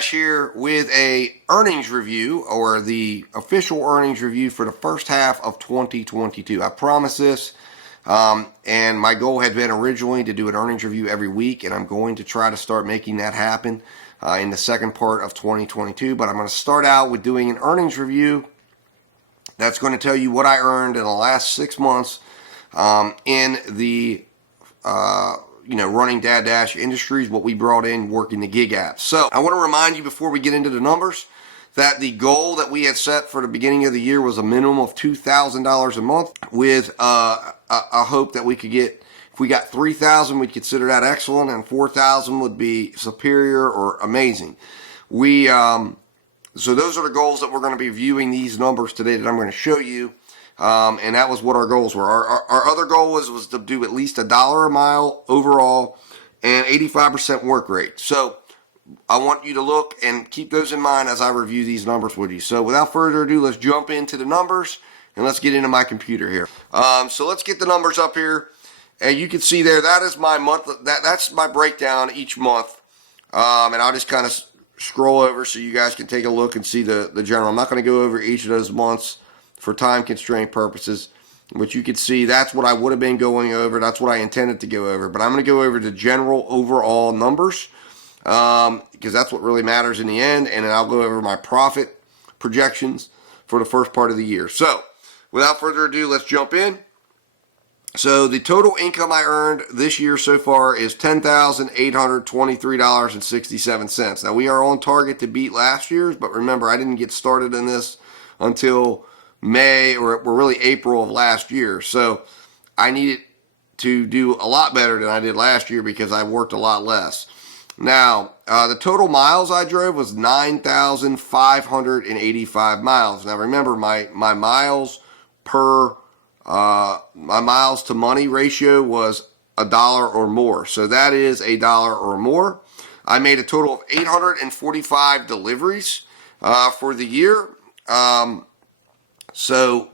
DadDash here with a earnings review, or the official earnings review for the first half of 2022. I promise this, and my goal had been originally to do an earnings review every week, and I'm going to try to start making that happen in the second part of 2022. But I'm going to start out with doing an earnings review that's going to tell you what I earned in the last 6 months in the running DadDash Industries, what we brought in working the GigApps. So I want to remind you before we get into the numbers that the goal that we had set for the beginning of the year was a minimum of $2,000 a month, with a hope that we could get, if we got $3,000, we'd consider that excellent, and $4,000 would be superior or amazing. So those are the goals that we're going to be viewing these numbers today that I'm going to show you. And that was what our goals were. Our other goal was to do at least $1 a mile overall and 85% work rate. So I want you to look and keep those in mind as I review these numbers with you. So without further ado, let's jump into the numbers and let's get into my computer here. So let's get the numbers up here. And you can see there, that is my month. That's my breakdown each month. And I'll just kind of scroll over so you guys can take a look and see the general. I'm not going to go over each of those months for time constraint purposes, but you can see that's what I would have been going over. That's what I intended to go over. But I'm going to go over the general overall numbers because that's what really matters in the end. And then I'll go over my profit projections for the first part of the year. So without further ado, let's jump in. So the total income I earned this year so far is $10,823.67. Now we are on target to beat last year's, but remember, I didn't get started in this until May, or really April of last year. So I needed to do a lot better than I did last year because I worked a lot less. Now, the total miles I drove was 9,585 miles. Now remember, my miles per my miles to money ratio was $1 or more. So that is $1 or more. I made a total of 845 deliveries for the year. So,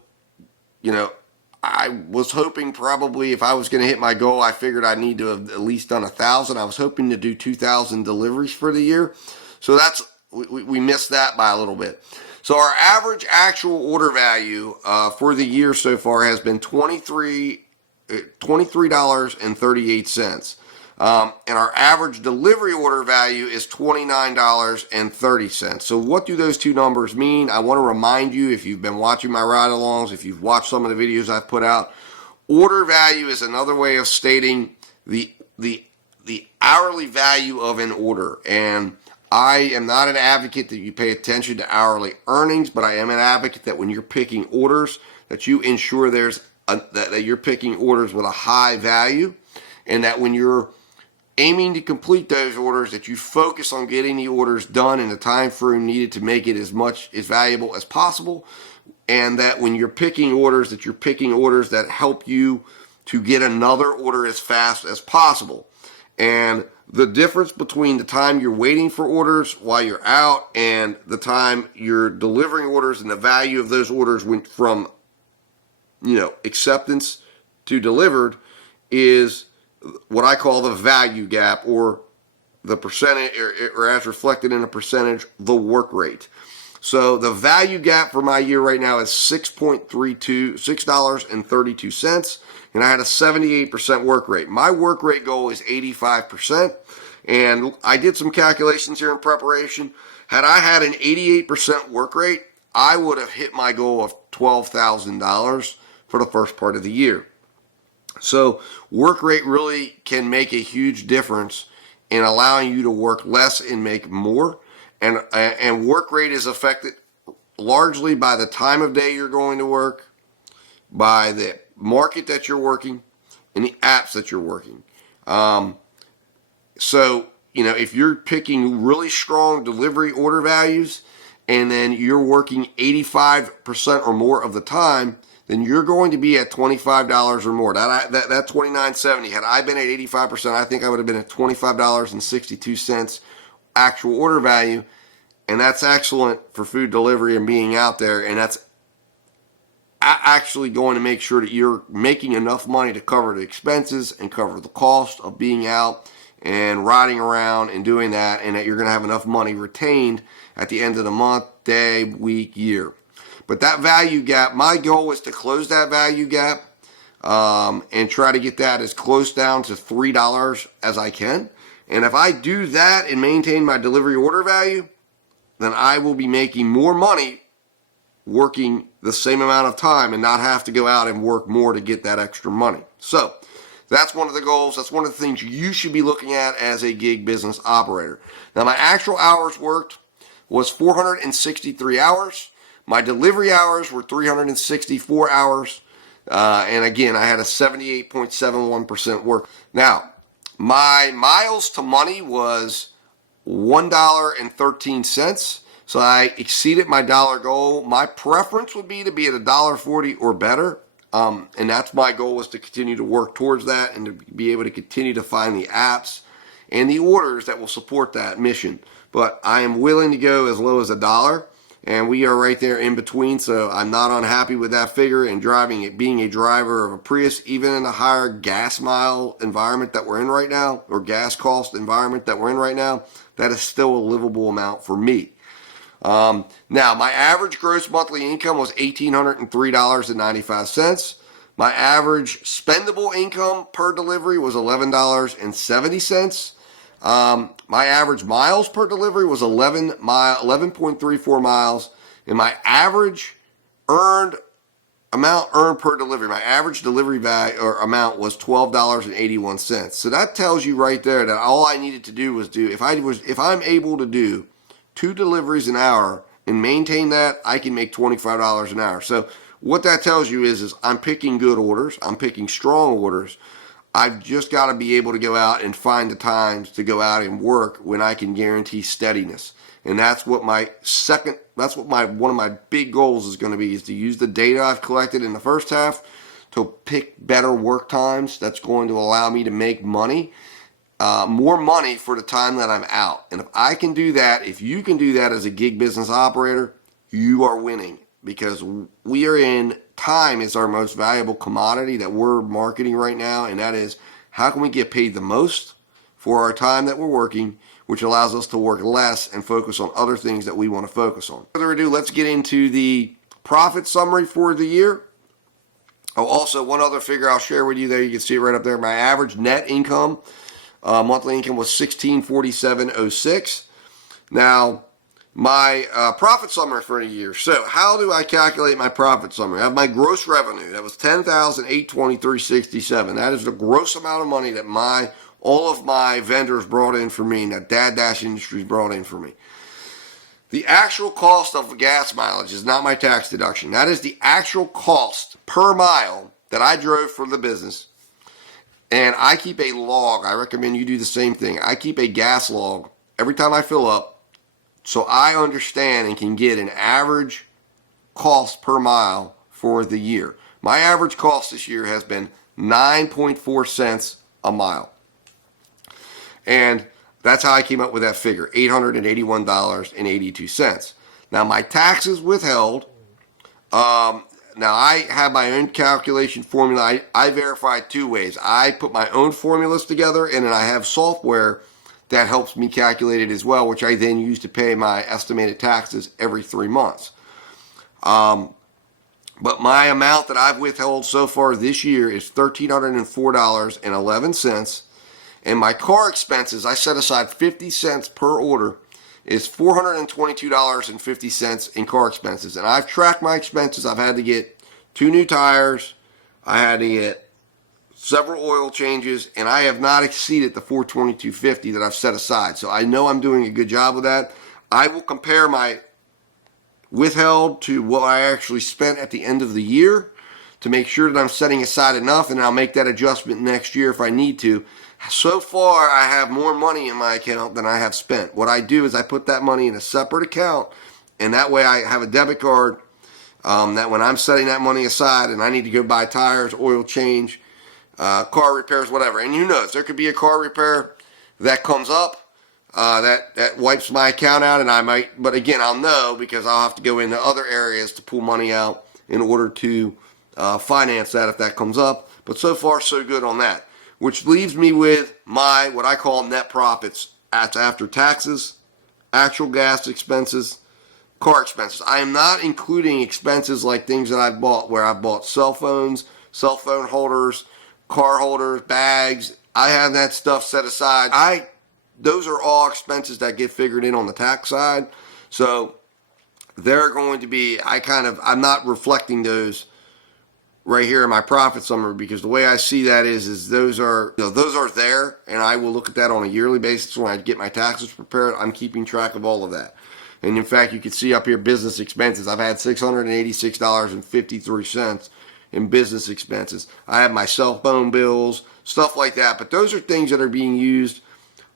I was hoping probably if I was going to hit my goal, I figured I need to have at least done 1,000. I was hoping to do 2,000 deliveries for the year. So we missed that by a little bit. So our average actual order value for the year so far has been $23.38. And our average delivery order value is $29.30. So what do those two numbers mean? I want to remind you, if you've been watching my ride-alongs, if you've watched some of the videos I've put out, order value is another way of stating the hourly value of an order. And I am not an advocate that you pay attention to hourly earnings, but I am an advocate that when you're picking orders, that you ensure that you're picking orders with a high value, and that when you're aiming to complete those orders, that you focus on getting the orders done in the time frame needed to make it as valuable as possible, and that when you're picking orders, that you're picking orders that help you to get another order as fast as possible. And the difference between the time you're waiting for orders while you're out and the time you're delivering orders, and the value of those orders went from acceptance to delivered, is what I call the value gap, or the percentage, or as reflected in a percentage, the work rate. So the value gap for my year right now is $6.32, and I had a 78% work rate. My work rate goal is 85%, and I did some calculations here in preparation. Had I had an 88% work rate, I would have hit my goal of $12,000 for the first part of the year. So work rate really can make a huge difference in allowing you to work less and make more. And work rate is affected largely by the time of day you're going to work, by the market that you're working, and the apps that you're working. So if you're picking really strong delivery order values, and then you're working 85% or more of the time, then you're going to be at $25 or more. That $29.70, had I been at 85%, I think I would have been at $25.62 actual order value. And that's excellent for food delivery and being out there. And that's actually going to make sure that you're making enough money to cover the expenses and cover the cost of being out and riding around and doing that, and that you're going to have enough money retained at the end of the month, day, week, year. But that value gap, my goal is to close that value gap and try to get that as close down to $3 as I can. And if I do that and maintain my delivery order value, then I will be making more money working the same amount of time and not have to go out and work more to get that extra money. So that's one of the goals. That's one of the things you should be looking at as a gig business operator. Now, my actual hours worked was 463 hours. My delivery hours were 364 hours. And again, I had a 78.71% work. Now, my miles to money was $1.13. So I exceeded my dollar goal. My preference would be to be at $1.40 or better. And that's my goal, is to continue to work towards that and to be able to continue to find the apps and the orders that will support that mission. But I am willing to go as low as $1, and we are right there in between. So I'm not unhappy with that figure. And being a driver of a Prius, even in a higher gas mile environment that we're in right now, or gas cost environment that we're in right now, that is still a livable amount for me. Now, my average gross monthly income was $1,803.95. My average spendable income per delivery was $11.70. My average miles per delivery was 11.34 miles, and my average amount earned per delivery, my average delivery value or amount was $12.81. So that tells you right there that all I needed to do was if I'm able to do 2 deliveries an hour and maintain that, I can make $25 an hour. So what that tells you is I'm picking good orders. I'm picking strong orders. I've just got to be able to go out and find the times to go out and work when I can guarantee steadiness. And that's what one of my big goals is going to be, is to use the data I've collected in the first half to pick better work times that's going to allow me to make money. More money for the time that I'm out. And if I can do that, if you can do that as a gig business operator, you are winning, because time is our most valuable commodity that we're marketing right now. And that is, how can we get paid the most for our time that we're working, which allows us to work less and focus on other things that we want to focus on. Without further ado, let's get into the profit summary for the year. Oh, also one other figure I'll share with you there. You can see it right up there. My average net income, monthly income, was $1647.06. Now, my profit summary for the year. So, how do I calculate my profit summary? I have my gross revenue. That was $10,823.67. That is the gross amount of money that all of my vendors brought in for me, and that DadDash Industries brought in for me. The actual cost of gas mileage is not my tax deduction. That is the actual cost per mile that I drove for the business. And I keep a log. I recommend you do the same thing. I keep a gas log every time I fill up, so I understand and can get an average cost per mile for the year. My average cost this year has been 9.4 cents a mile. And that's how I came up with that figure, $881.82. Now, my taxes withheld, now I have my own calculation formula. I verify 2 ways. I put my own formulas together, and then I have software that helps me calculate it as well, which I then use to pay my estimated taxes every 3 months. But my amount that I've withheld so far this year is $1,304.11. And my car expenses, I set aside 50 cents per order, is $422.50 in car expenses. And I've tracked my expenses. I've had to get 2 new tires. I had to get several oil changes, and I have not exceeded the $422.50 that I've set aside. So I know I'm doing a good job with that. I will compare my withheld to what I actually spent at the end of the year to make sure that I'm setting aside enough, and I'll make that adjustment next year if I need to. So far, I have more money in my account than I have spent. What I do is I put that money in a separate account, and that way I have a debit card that when I'm setting that money aside and I need to go buy tires, oil change, car repairs, whatever. And who knows, there could be a car repair that comes up that wipes my account out, and I might, but again, I'll know because I'll have to go into other areas to pull money out in order to finance that if that comes up. But so far, so good on that. which leaves me with my, what I call net profits. That's after taxes, actual gas expenses, car expenses. I am not including expenses like things that I've bought, where I've bought cell phones, cell phone holders, car holders, bags. I have that stuff set aside. Those are all expenses that get figured in on the tax side. So they're going to be, I'm not reflecting those right here in my profit summary, because the way I see that is those are there, and I will look at that on a yearly basis when I get my taxes prepared. I'm keeping track of all of that. And in fact, you can see up here business expenses. I've had $686.53 in business expenses. I have my cell phone bills, stuff like that. But those are things that are being used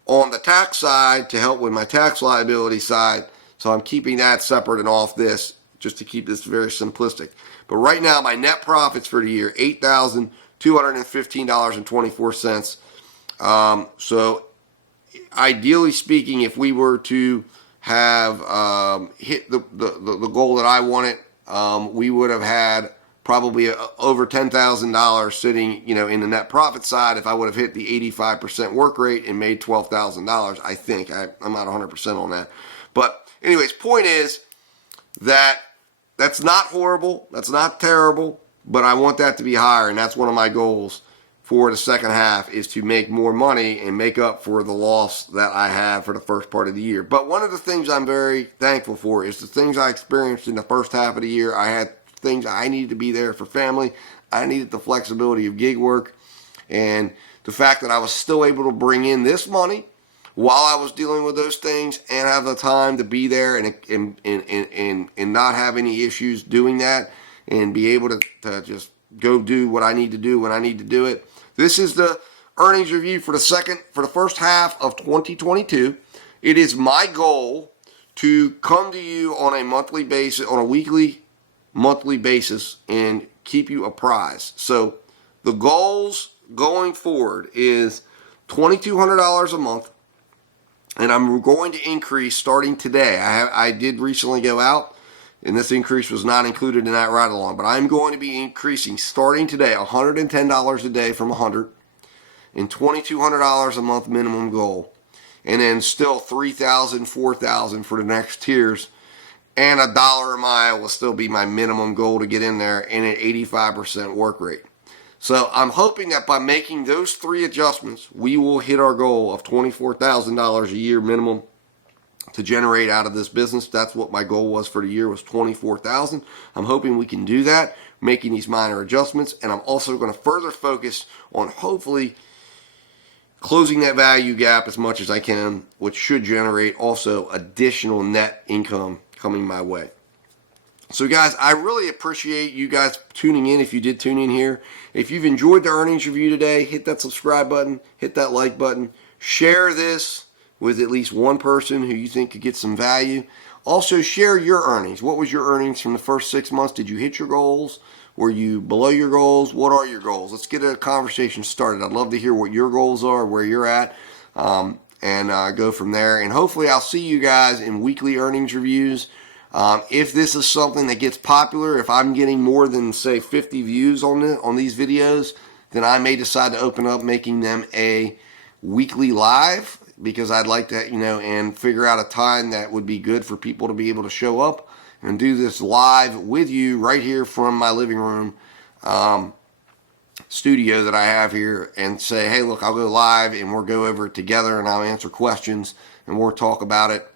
on the tax side to help with my tax liability side. So I'm keeping that separate and off this, just to keep this very simplistic. But right now, my net profits for the year, $8,215.24. So ideally speaking, if we were to have hit the goal that I wanted, we would have had probably over $10,000 sitting, in the net profit side if I would have hit the 85% work rate and made $12,000. I think I'm not 100% on that, but anyways, point is that that's not horrible, that's not terrible, but I want that to be higher, and that's one of my goals for the second half, is to make more money and make up for the loss that I had for the first part of the year. But one of the things I'm very thankful for is the things I experienced in the first half of the year. I had things I needed to be there for family. I needed the flexibility of gig work, and the fact that I was still able to bring in this money while I was dealing with those things and have the time to be there and not have any issues doing that, and be able to just go do what I need to do when I need to do it. This is the earnings review for the first half of 2022. It is my goal to come to you on a monthly basis, on a monthly basis, and keep you apprised. So the goals going forward is $2,200 a month, and I'm going to increase starting today. I did recently go out, and this increase was not included in that ride along, but I'm going to be increasing starting today $110 a day from $100, and $2,200 a month minimum goal, and then still $3,000, $4,000 for the next tiers, and $1 a mile will still be my minimum goal to get in there, and an 85% work rate. So I'm hoping that by making those three adjustments, we will hit our goal of $24,000 a year minimum to generate out of this business. That's what my goal was for the year, was $24,000. I'm hoping we can do that, making these minor adjustments, and I'm also going to further focus on hopefully closing that value gap as much as I can, which should generate also additional net income coming my way. So guys, I really appreciate you guys tuning in. If you did tune in here, if you've enjoyed the earnings review today, hit that subscribe button, hit that like button, share this with at least one person who you think could get some value. Also, share your earnings. What was your earnings from the first 6 months? Did you hit your goals? Were you below your goals? What are your goals? Let's get a conversation started. I'd love to hear what your goals are, where you're at, and go from there. And hopefully I'll see you guys in weekly earnings reviews. If this is something that gets popular, if I'm getting more than, say, 50 views on these videos, then I may decide to open up making them a weekly live, because I'd like to, and figure out a time that would be good for people to be able to show up and do this live with you right here from my living room studio that I have here, and say, hey, look, I'll go live and we'll go over it together, and I'll answer questions and we'll talk about it.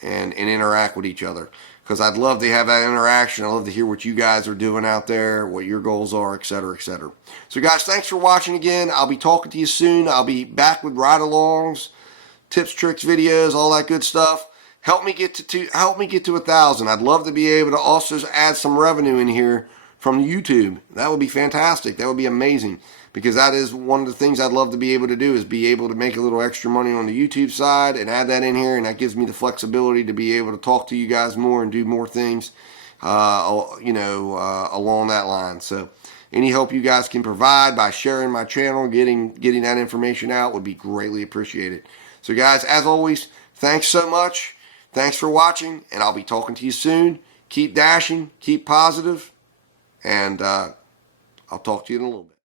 And interact with each other, because I'd love to have that interaction. I love to hear what you guys are doing out there, what your goals are, etc., etc. So guys, thanks for watching again. I'll be talking to you soon. I'll be back with ride-alongs, tips, tricks, videos, all that good stuff. Help me get to 1,000. I'd love to be able to also add some revenue in here from YouTube. That would be fantastic. That would be amazing, because that is one of the things I'd love to be able to do, is be able to make a little extra money on the YouTube side and add that in here, and that gives me the flexibility to be able to talk to you guys more and do more things, along that line. So any help you guys can provide by sharing my channel, getting that information out, would be greatly appreciated. So guys, as always, thanks so much. Thanks for watching, and I'll be talking to you soon. Keep dashing, keep positive, and I'll talk to you in a little bit.